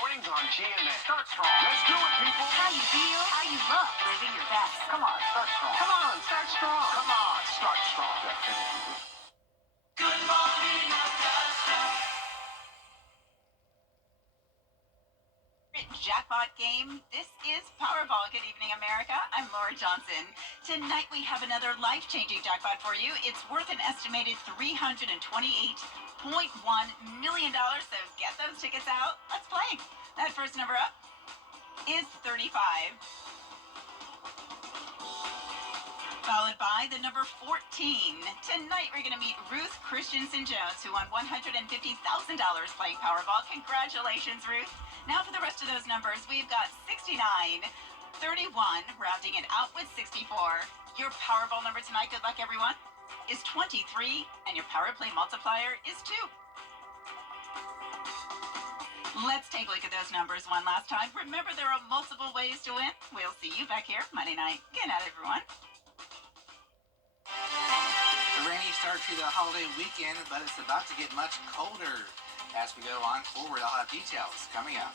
mornings on GMA. Start strong. Let's do it, people. How you feel, how you look, living your best. Come on, start strong. Come on, start strong. Come on, start strong. Good morning, Augusta. Jackpot game. This is Powerball. Good evening, America. I'm Laura Johnson. Tonight we have another life-changing jackpot for you. It's worth an estimated $328.1 million. So get those tickets out. Let's play. That first number up is 35. Followed by the number 14. Tonight we're going to meet Ruth Christensen Jones, who won $150,000 playing Powerball. Congratulations, Ruth. Now for the rest of those numbers, we've got 69, 31, rounding it out with 64. Your Powerball number tonight, good luck everyone, is 23, and your Power Play multiplier is 2. Let's take a look at those numbers one last time. Remember, there are multiple ways to win. We'll see you back here Monday night. Good night, everyone. A rainy start to the holiday weekend, but it's about to get much colder. As we go on forward, I'll have details coming up.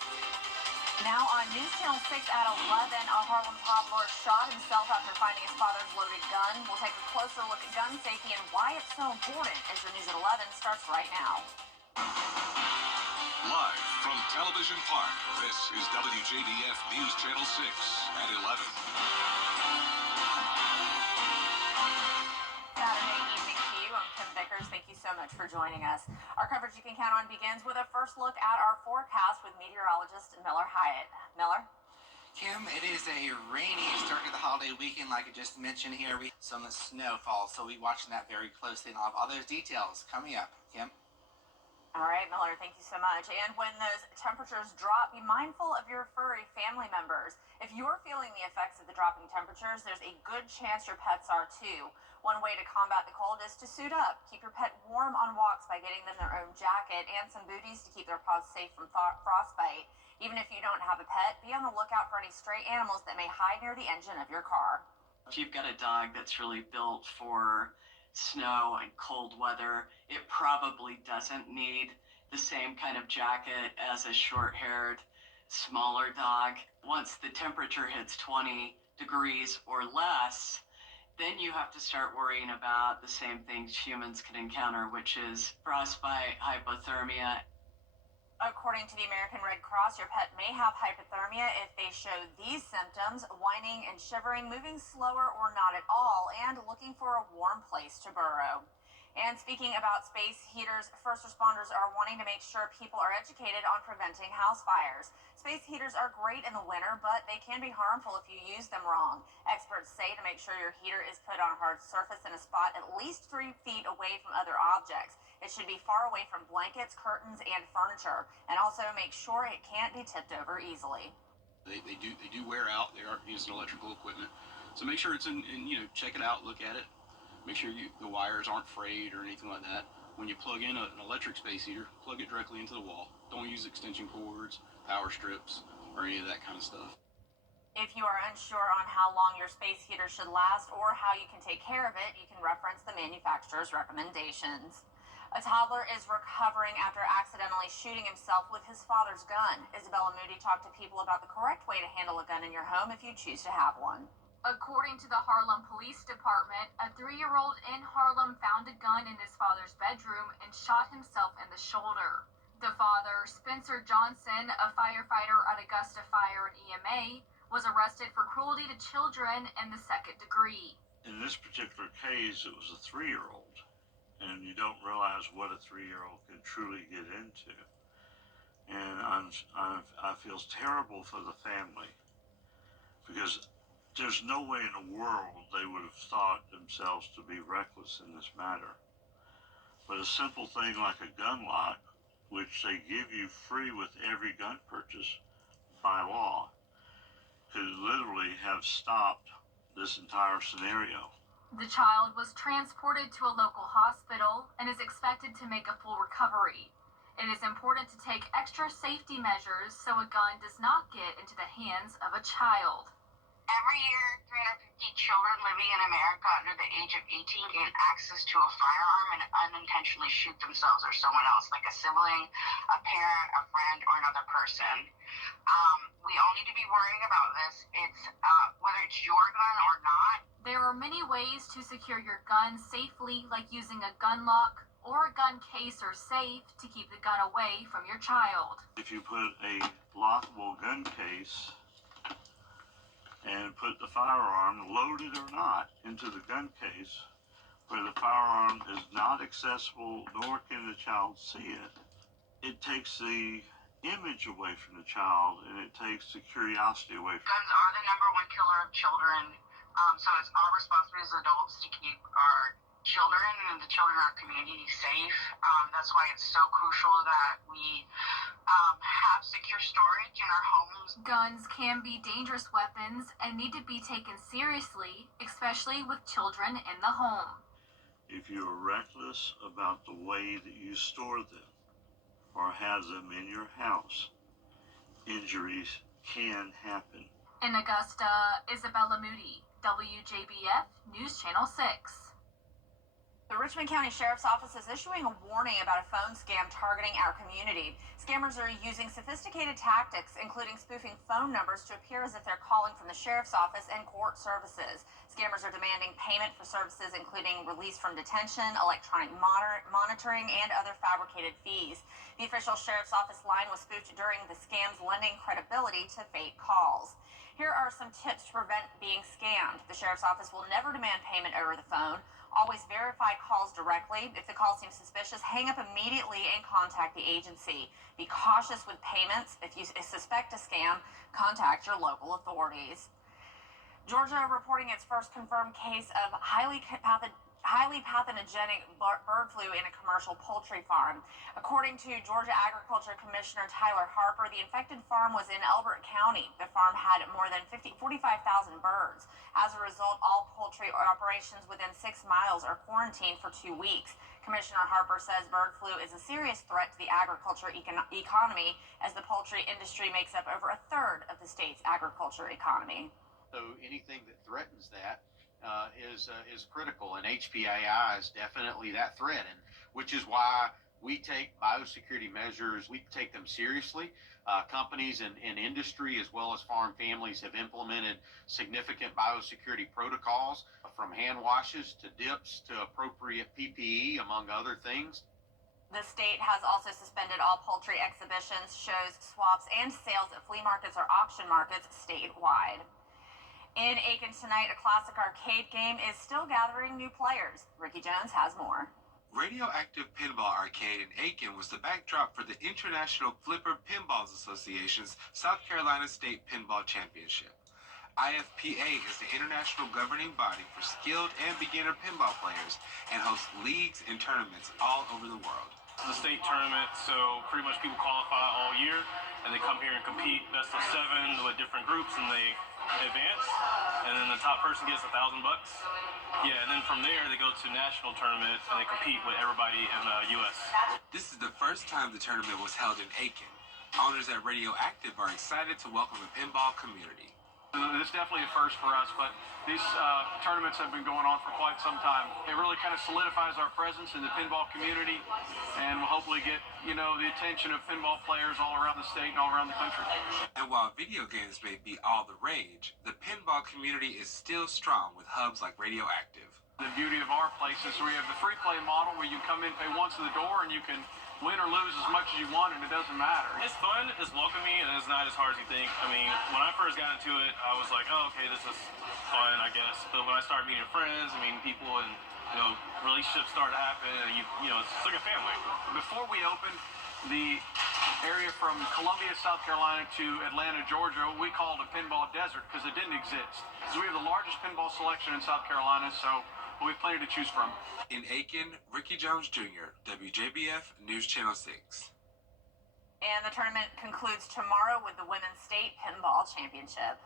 Now on News Channel 6 at 11, a Harlem toddler shot himself after finding his father's loaded gun. We'll take a closer look at gun safety and why it's so important as your News at 11 starts right now. Live from Television Park, this is WJBF News Channel 6 at 11. Saturday evening to you. I'm Kim Vickers. Thank you so much for joining us. Our coverage you can count on begins with a first look at our forecast with meteorologist Miller Hyatt. Miller? Kim, it is a rainy start to the holiday weekend, like I just mentioned here. Some snowfall, so we're watching that very closely, and I'll have all those details coming up. Kim? All right, Miller, thank you so much. And when those temperatures drop, be mindful of your furry family members. If you're feeling the effects of the dropping temperatures, there's a good chance your pets are too. One way to combat the cold is to suit up. Keep your pet warm on walks by getting them their own jacket and some booties to keep their paws safe from frostbite. Even if you don't have a pet, be on the lookout for any stray animals that may hide near the engine of your car. If you've got a dog that's really built for snow and cold weather, it probably doesn't need the same kind of jacket as a short-haired, smaller dog. Once the temperature hits 20 degrees or less, then you have to start worrying about the same things humans can encounter, which is frostbite, hypothermia. According to the American Red Cross, your pet may have hypothermia if they show these symptoms: whining and shivering, moving slower or not at all, and looking for a warm place to burrow. And speaking about space heaters, first responders are wanting to make sure people are educated on preventing house fires. Space heaters are great in the winter, but they can be harmful if you use them wrong. Experts say to make sure your heater is put on a hard surface in a spot at least 3 feet away from other objects. It should be far away from blankets, curtains, and furniture. And also make sure it can't be tipped over easily. They do wear out. They are using electrical equipment. So make sure it's in check it out, look at it. Make sure the wires aren't frayed or anything like that. When you plug in an electric space heater, plug it directly into the wall. Don't use extension cords, power strips, or any of that kind of stuff. If you are unsure on how long your space heater should last or how you can take care of it, you can reference the manufacturer's recommendations. A toddler is recovering after accidentally shooting himself with his father's gun. Isabella Moody talked to people about the correct way to handle a gun in your home if you choose to have one. According to the Harlem Police Department, a 3-year-old in Harlem found a gun in his father's bedroom and shot himself in the shoulder. The father, Spencer Johnson, a firefighter at Augusta Fire and EMA, was arrested for cruelty to children in the 2nd degree. In this particular case, it was a 3-year-old. And you don't realize what a 3-year-old can truly get into. And I feel terrible for the family, because there's no way in the world they would have thought themselves to be reckless in this matter. But a simple thing like a gun lock, which they give you free with every gun purchase by law, could literally have stopped this entire scenario. The child was transported to a local hospital and is expected to make a full recovery. It is important to take extra safety measures so a gun does not get into the hands of a child. Every year, 350 children living in America under the age of 18 gain access to a firearm and unintentionally shoot themselves or someone else, like a sibling, a parent, a friend, or another person. We all need to be worrying about this. It's whether it's your gun or not. There are many ways to secure your gun safely, like using a gun lock or a gun case or safe to keep the gun away from your child. If you put a lockable gun case and put the firearm, loaded or not, into the gun case where the firearm is not accessible nor can the child see it, it takes the image away from the child and it takes the curiosity away from Guns are the number one killer of children, so it's our responsibility as adults to keep our children and the children in our community safe. That's why it's so crucial that we have secure storage in our homes. Guns can be dangerous weapons and need to be taken seriously, especially with children in the home. If you're reckless about the way that you store them or have them in your house, injuries can happen. In Augusta, Isabella Moody, WJBF News Channel 6. The Richmond County Sheriff's Office is issuing a warning about a phone scam targeting our community. Scammers are using sophisticated tactics, including spoofing phone numbers to appear as if they're calling from the Sheriff's Office and court services. Scammers are demanding payment for services including release from detention, electronic monitoring, and other fabricated fees. The official Sheriff's Office line was spoofed during the scams, lending credibility to fake calls. Here are some tips to prevent being scammed. The Sheriff's Office will never demand payment over the phone. Always verify calls directly. If the call seems suspicious, hang up immediately and contact the agency. Be cautious with payments. If you suspect a scam, contact your local authorities. Georgia reporting its first confirmed case of highly pathogenic bird flu in a commercial poultry farm. According to Georgia Agriculture Commissioner Tyler Harper, the infected farm was in Elbert County. The farm had more than 45,000 birds. As a result, all poultry operations within 6 miles are quarantined for 2 weeks. Commissioner Harper says bird flu is a serious threat to the agriculture economy, as the poultry industry makes up over a third of the state's agriculture economy. So anything that threatens that is critical, and HPAI is definitely that threat, and which is why we take biosecurity measures. We take them seriously. Companies and industry, as well as farm families, have implemented significant biosecurity protocols, from hand washes to dips to appropriate PPE, among other things. The state has also suspended all poultry exhibitions, shows, swaps, and sales at flea markets or auction markets statewide. In Aiken tonight, a classic arcade game is still gathering new players. Ricky Jones has more. Radioactive Pinball Arcade in Aiken was the backdrop for the International Flipper Pinballs Association's South Carolina State Pinball Championship. IFPA is the international governing body for skilled and beginner pinball players and hosts leagues and tournaments all over the world. It's a state tournament, so pretty much people qualify all year, and they come here and compete best of 7 with different groups, and they advance, and then the top person gets $1,000. Yeah, and then from there they go to national tournaments and they compete with everybody in the U.S. This is the first time the tournament was held in Aiken. Owners at Radioactive are excited to welcome the pinball community. It's definitely a first for us, but these tournaments have been going on for quite some time. It really kind of solidifies our presence in the pinball community, and will hopefully get, the attention of pinball players all around the state and all around the country. And while video games may be all the rage, the pinball community is still strong with hubs like Radioactive. The beauty of our place is we have the free play model where you come in, pay once at the door, and you can win or lose as much as you want, and it doesn't matter. It's fun, it's welcoming, and it's not as hard as you think. I mean, when I first got into it, I was like, oh, okay, this is fun, I guess. But when I started meeting friends, people, and relationships start to happen, and it's like a family. Before we opened, the area from Columbia, South Carolina to Atlanta, Georgia, we called a pinball desert because it didn't exist. So we have the largest pinball selection in South Carolina, so we have plenty to choose from. In Aiken, Ricky Jones Jr., WJBF News Channel 6. And the tournament concludes tomorrow with the Women's State Pinball Championship.